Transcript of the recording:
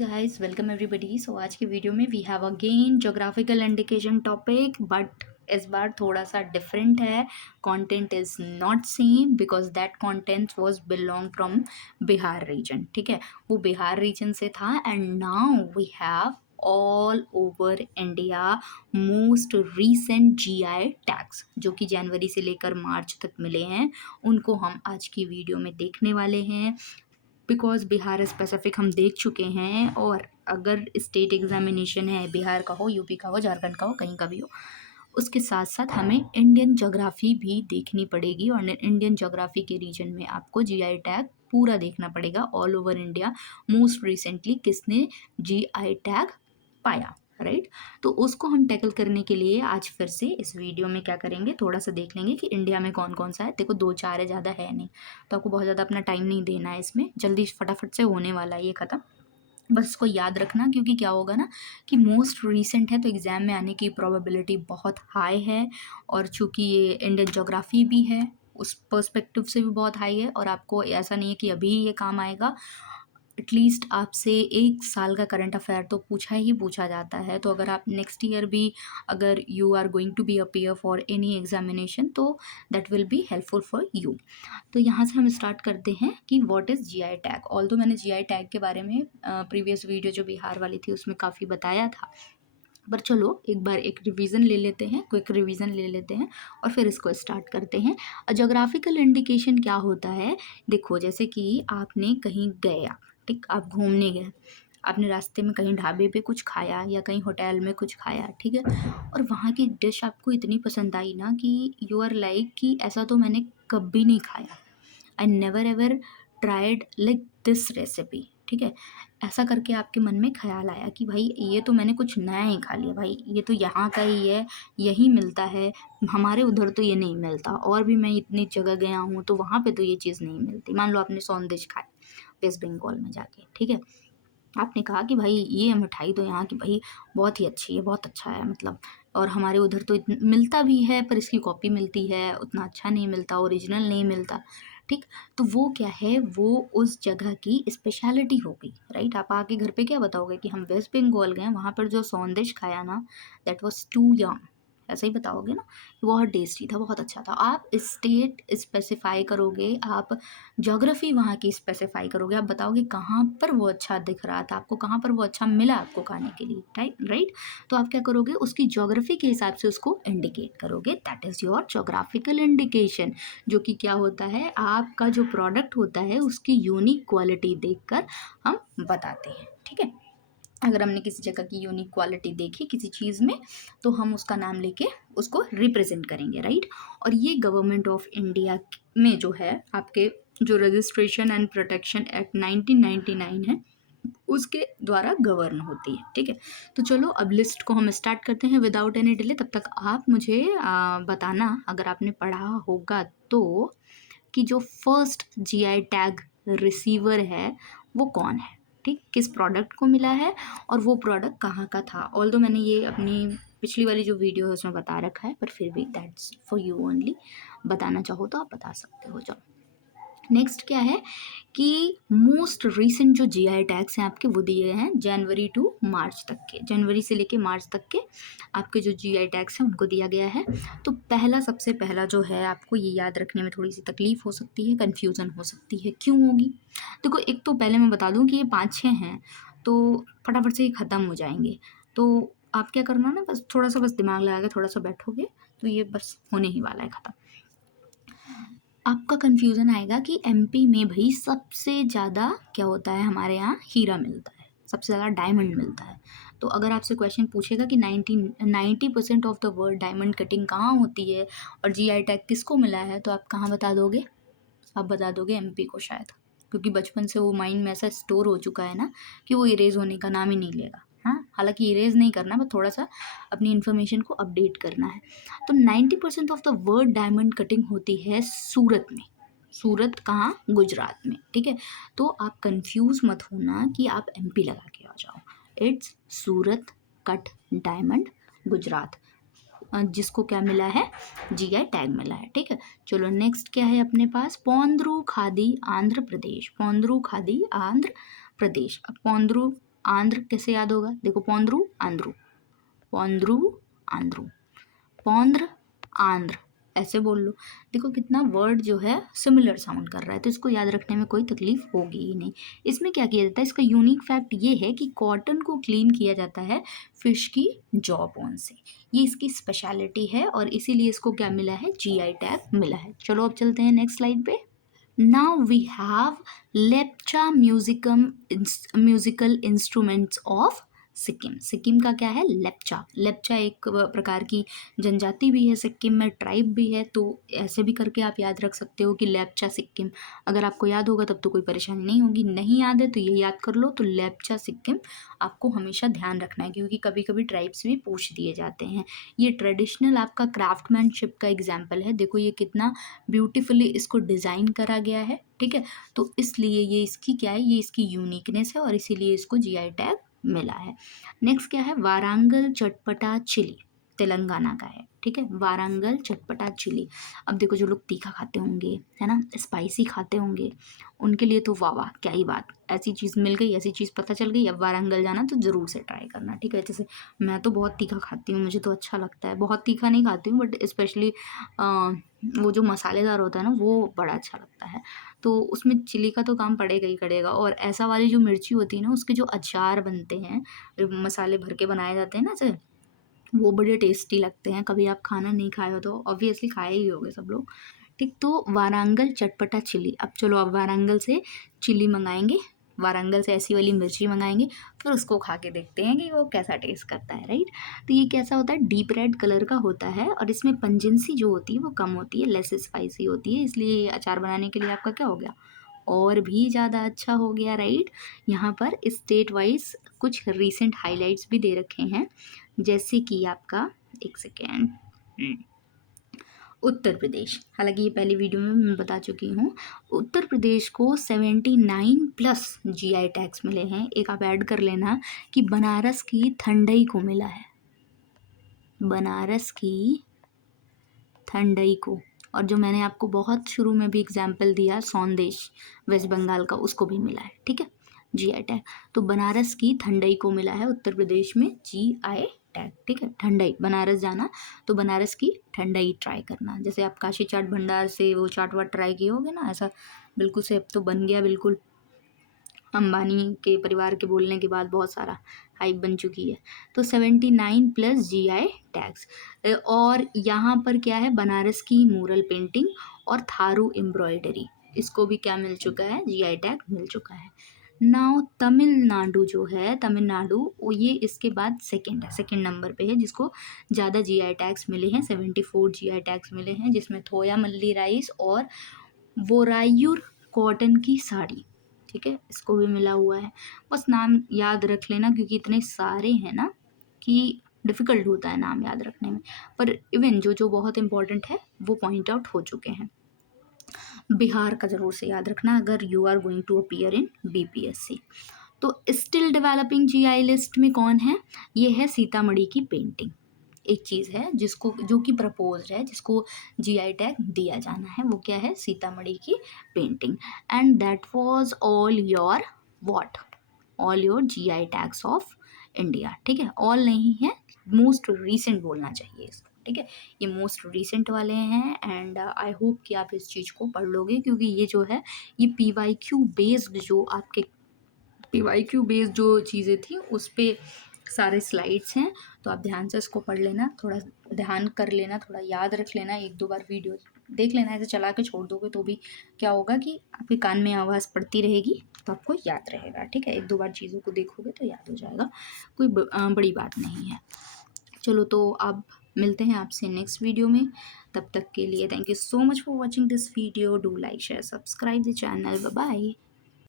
Guys welcome everybody. सो आज की video में we have again geographical indication topic, but इस बार थोड़ा सा डिफरेंट है। Content is not same because that content was belong from Bihar region. ठीक है, वो बिहार रीजन से था and now we have all over India most recent GI tags जो कि जनवरी से लेकर मार्च तक मिले हैं, उनको हम आज की वीडियो में देखने वाले हैं। बिकॉज बिहार स्पेसिफिक हम देख चुके हैं, और अगर स्टेट एग्जामिनेशन है, बिहार का हो, यूपी का हो, झारखंड का हो, कहीं का भी हो, उसके साथ साथ हमें इंडियन ज्योग्राफी भी देखनी पड़ेगी। और इंडियन ज्योग्राफी के रीजन में आपको जीआई टैग पूरा देखना पड़ेगा all over India. Most recently किसने जीआई टैग पाया, राइट? तो उसको हम टैकल करने के लिए आज फिर से इस वीडियो में क्या करेंगे, थोड़ा सा देख लेंगे कि इंडिया में कौन कौन सा है। देखो, 2-4 है, ज़्यादा है नहीं, तो आपको बहुत ज़्यादा अपना टाइम नहीं देना है इसमें, जल्दी फटाफट से होने वाला है ये ख़त्म। बस इसको याद रखना, क्योंकि क्या होगा ना कि मोस्ट रीसेंट है तो एग्ज़ाम में आने की प्रोबेबिलिटी बहुत हाई है। और चूंकि ये इंडियन ज्योग्राफी भी है, उस पर्सपेक्टिव से भी बहुत हाई है, और आपको ऐसा नहीं है कि अभी ये काम आएगा। एटलीस्ट आपसे 1 साल का करंट अफेयर तो पूछा ही पूछा जाता है। तो अगर आप नेक्स्ट ईयर भी अगर you are going to be appear for any examination, तो that will be helpful for you. तो यहाँ से हम स्टार्ट करते हैं कि what is GI tag. Although मैंने जीआई टैग के बारे में प्रीवियस वीडियो जो बिहार वाली थी उसमें काफ़ी बताया था, पर चलो एक बार एक रिवीजन ले लेते हैं, क्विक रिवीजन ले लेते हैं और फिर इसको स्टार्ट करते हैं। ज्योग्राफिकल इंडिकेशन क्या होता है? देखो, जैसे कि आपने कहीं गया, ठीक, आप घूमने गए, आपने रास्ते में कहीं ढाबे पे कुछ खाया या कहीं होटल में कुछ खाया, ठीक है, और वहाँ की डिश आपको इतनी पसंद आई ना कि यू आर लाइक कि ऐसा तो मैंने कभी नहीं खाया, I never ever tried like this recipe. ठीक है, ऐसा करके आपके मन में ख्याल आया कि भाई ये तो मैंने कुछ नया ही खा लिया, भाई ये तो यहाँ का ही है, यही मिलता है, हमारे उधर तो ये नहीं मिलता, और भी मैं इतनी जगह गया हूँ तो वहाँ पे तो ये चीज़ नहीं मिलती। मान लो आपने सौंदेश खाया वेस्ट बंगाल में जाके, ठीक है, आपने कहा कि भाई ये मिठाई तो यहाँ की भाई बहुत ही अच्छी है, बहुत अच्छा है, मतलब, और हमारे उधर तो मिलता भी है पर इसकी कॉपी मिलती है, उतना अच्छा नहीं मिलता, ओरिजिनल नहीं मिलता। ठीक, तो वो क्या है, वो उस जगह की स्पेशलिटी हो गई, राइट? आप आके घर पे क्या बताओगे कि हम वेस्ट बंगाल गए, वहाँ पर जो सौंदेश खाया ना, दैट वॉज टू यम, ऐसा ही बताओगे ना, बहुत टेस्टी था, बहुत अच्छा था। आप स्टेट स्पेसिफाई करोगे, आप ज्योग्राफी वहाँ की स्पेसिफाई करोगे, आप बताओगे कहाँ पर वो अच्छा दिख रहा था आपको, कहाँ पर वो अच्छा मिला आपको खाने के लिए, राइट? तो आप क्या करोगे, उसकी ज्योग्राफी के हिसाब से उसको इंडिकेट करोगे, that is your geographical indication. जो कि क्या होता है, आपका जो प्रोडक्ट होता है उसकी यूनिक क्वालिटी देखकर हम बताते हैं। ठीक है, अगर हमने किसी जगह की यूनिक क्वालिटी देखी किसी चीज़ में, तो हम उसका नाम लेके उसको रिप्रेजेंट करेंगे, राइट? और ये गवर्नमेंट ऑफ इंडिया में जो है, आपके जो रजिस्ट्रेशन एंड प्रोटेक्शन एक्ट 1999 है, उसके द्वारा गवर्न होती है। ठीक है, तो चलो अब लिस्ट को हम स्टार्ट करते हैं विदाउट एनी डिले। तब तक आप मुझे बताना, अगर आपने पढ़ा होगा तो, कि जो फर्स्ट जीआई टैग रिसीवर है वो कौन है, ठीक, किस प्रोडक्ट को मिला है, और वो प्रोडक्ट कहाँ का था। ऑल्दो मैंने ये अपनी पिछली वाली जो वीडियो है उसमें बता रखा है, पर फिर भी दैट्स फॉर यू ओनली, बताना चाहो तो आप बता सकते हो। चलो, नेक्स्ट क्या है कि मोस्ट रीसेंट जो जीआई टैग्स हैं आपके, वो दिए हैं जनवरी टू मार्च तक के, जनवरी से लेके मार्च तक के आपके जो जीआई टैग्स हैं उनको दिया गया है। तो पहला, सबसे पहला जो है, आपको ये याद रखने में थोड़ी सी तकलीफ हो सकती है, कन्फ्यूज़न हो सकती है, क्यों होगी? देखो, एक तो पहले मैं बता दूं कि ये 5-6 हैं, तो फटाफट से ये ख़त्म हो जाएंगे। तो आप क्या करना ना, बस थोड़ा सा, बस दिमाग लगा के थोड़ा सा बैठोगे तो ये बस होने ही वाला है ख़त्म। आपका कन्फ्यूज़न आएगा कि एमपी में भाई सबसे ज़्यादा क्या होता है, हमारे यहाँ हीरा मिलता है, सबसे ज़्यादा डायमंड मिलता है। तो अगर आपसे क्वेश्चन पूछेगा कि 90% of the world diamond cutting कहाँ होती है और जीआई टैग किसको मिला है, तो आप कहाँ बता दोगे? आप बता दोगे एमपी को शायद, क्योंकि बचपन से वो माइंड में ऐसा स्टोर हो चुका है ना कि वो इरेज होने का नाम ही नहीं लेगा। हाँ, हालांकि इरेज नहीं करना, बस थोड़ा सा अपनी इन्फॉर्मेशन को अपडेट करना है। तो 90% of the world diamond cutting होती है सूरत में। सूरत कहाँ? गुजरात में। ठीक है, तो आप कंफ्यूज मत होना कि आप एमपी लगा के आ जाओ। It's Surat cut diamond, Gujarat, जिसको क्या मिला है, जीआई टैग मिला है। ठीक है, चलो नेक्स्ट क्या है अपने पास, पौंद्रू खादी आंध्र प्रदेश, पौंद्रू खादी आंध्र प्रदेश। अब पौंद्रू आंध्र कैसे याद होगा, देखो पौंद्रू आंध्रू, पौंद्रू आंध्रू, पौंद्र आंध्र, ऐसे बोल लो। देखो कितना वर्ड जो है सिमिलर साउंड कर रहा है, तो इसको याद रखने में कोई तकलीफ होगी ही नहीं। इसमें क्या किया जाता है, इसका यूनिक फैक्ट ये है कि कॉटन को क्लीन किया जाता है फिश की जॉ बोन से, ये इसकी स्पेशलिटी है और इसीलिए इसको क्या मिला है, जीआई टैग मिला है। चलो अब चलते हैं नेक्स्ट स्लाइड पे। Now we have Lepcha musical instruments of Sikkim. Sikkim का क्या है, लेप्चा। लेप्चा एक प्रकार की जनजाति भी है सिक्किम में, ट्राइब भी है, तो ऐसे भी करके आप याद रख सकते हो कि लेप्चा सिक्किम। अगर आपको याद होगा तब तो कोई परेशानी नहीं होगी, नहीं याद है तो ये याद कर लो। तो लेप्चा सिक्किम आपको हमेशा ध्यान रखना है, क्योंकि कभी कभी ट्राइब्स भी पूछ दिए जाते हैं। ये ट्रेडिशनल आपका क्राफ्टमैनशिप का एग्जाम्पल है, देखो ये कितना ब्यूटीफुली इसको डिज़ाइन करा गया है, ठीक है। तो इसलिए ये इसकी क्या है, ये इसकी यूनिकनेस है और इसीलिए इसको जीआई टैग मिला है। नेक्स्ट क्या है, वारंगल चटपटा चिली, तेलंगाना का है, ठीक है, वारंगल चटपटा चिली। अब देखो जो लोग तीखा खाते होंगे, है ना, स्पाइसी खाते होंगे, उनके लिए तो वाह वाह क्या ही बात, ऐसी चीज़ मिल गई, ऐसी चीज़ पता चल गई। अब वारंगल जाना तो ज़रूर से ट्राई करना, ठीक है। जैसे मैं तो बहुत तीखा खाती हूँ, मुझे तो अच्छा लगता है, बहुत तीखा नहीं खाती हूँ बट स्पेशली वो जो मसालेदार होता है ना वो बड़ा अच्छा लगता है, तो उसमें चिली का तो काम पड़ेगा ही पड़ेगा। और ऐसा वाली जो मिर्ची होती है ना, उसके जो अचार बनते हैं, मसाले भर के बनाए जाते हैं ना ऐसे, वो बड़े टेस्टी लगते हैं। कभी आप खाना नहीं खाए हो तो ऑब्वियसली खाए ही होगे सब लोग, ठीक। तो वारंगल चटपटा चिली, अब चलो अब वारंगल से चिली मंगाएंगे, वारंगल से ऐसी वाली मिर्ची मंगाएंगे, फिर उसको खा के देखते हैं कि वो कैसा टेस्ट करता है, राइट। तो ये कैसा होता है, डीप रेड कलर का होता है और इसमें पंजेंसी जो होती है वो कम होती है, लेस स्पाइसी होती है, इसलिए ये अचार बनाने के लिए आपका क्या हो गया, और भी ज़्यादा अच्छा हो गया, राइट। यहाँ पर स्टेट वाइज कुछ रीसेंट हाइलाइट्स भी दे रखे हैं, जैसे कि आपका, एक सेकेंड, उत्तर प्रदेश, हालांकि ये पहली वीडियो में मैं बता चुकी हूँ, उत्तर प्रदेश को 79+ जीआई टैग्स मिले हैं। एक आप ऐड कर लेना कि बनारस की ठंडई को मिला है, बनारस की ठंडई को। और जो मैंने आपको बहुत शुरू में भी एग्जाम्पल दिया सौंदेश वेस्ट बंगाल का, उसको भी मिला है, ठीक है, जीआई टैग। तो बनारस की ठंडई को मिला है उत्तर प्रदेश में जीआई टैग, ठीक है। ठंडई, बनारस जाना तो बनारस की ठंडई ट्राई करना। जैसे आप काशी चाट भंडार से वो चाट वाट ट्राई किए होगे ना, ऐसा बिल्कुल से अब तो बन गया, बिल्कुल अंबानी के परिवार के बोलने के बाद बहुत सारा हाइप बन चुकी है। तो 79+ जीआई टैग्स। और यहाँ पर क्या है, बनारस की मूरल पेंटिंग और थारू एम्ब्रॉयडरी, इसको भी क्या मिल चुका है, जीआई टैग मिल चुका है। नाउ तमिलनाडु जो है, तमिलनाडु वो ये इसके बाद सेकंड है, सेकंड नंबर पे है, जिसको ज़्यादा जीआई टैग्स मिले हैं, 74 जीआई टैग्स मिले हैं, जिसमें थोया मल्ली राइस और वोरायूर कॉटन की साड़ी, ठीक है, इसको भी मिला हुआ है। बस नाम याद रख लेना क्योंकि इतने सारे हैं ना कि डिफ़िकल्ट होता है नाम याद रखने में, पर इवन जो जो बहुत इंपॉर्टेंट है वो पॉइंट आउट हो चुके हैं। बिहार का ज़रूर से याद रखना अगर you are going to appear in BPSC. तो स्टिल डेवलपिंग जीआई लिस्ट में कौन है, ये है सीतामढ़ी की पेंटिंग। एक चीज़ है जिसको, जो कि प्रपोज्ड है, जिसको जीआई टैग दिया जाना है, वो क्या है, सीतामढ़ी की painting. And that was all your what, all your GI tags of India, ठीक है। ऑल नहीं है, मोस्ट रीसेंट बोलना चाहिए इसको, ठीक है, ये मोस्ट रीसेंट वाले हैं। एंड आई होप कि आप इस चीज़ को पढ़ लोगे, क्योंकि ये जो है ये पीवाईक्यू बेस्ड, जो आपके पीवाईक्यू बेस्ड जो चीज़ें थी उस पे सारे स्लाइड्स हैं, तो आप ध्यान से इसको पढ़ लेना, थोड़ा ध्यान कर लेना, थोड़ा याद रख लेना, एक दो बार वीडियो देख लेना, ऐसे चला के छोड़ दोगे तो भी क्या होगा कि आपके कान में आवाज़ पड़ती रहेगी तो आपको याद रहेगा, ठीक है। एक दो बार चीज़ों को देखोगे तो याद हो जाएगा, कोई बड़ी बात नहीं है। चलो तो अब मिलते हैं आपसे नेक्स्ट वीडियो में, तब तक के लिए thank you so much for watching this video, do like share subscribe the channel, bye bye.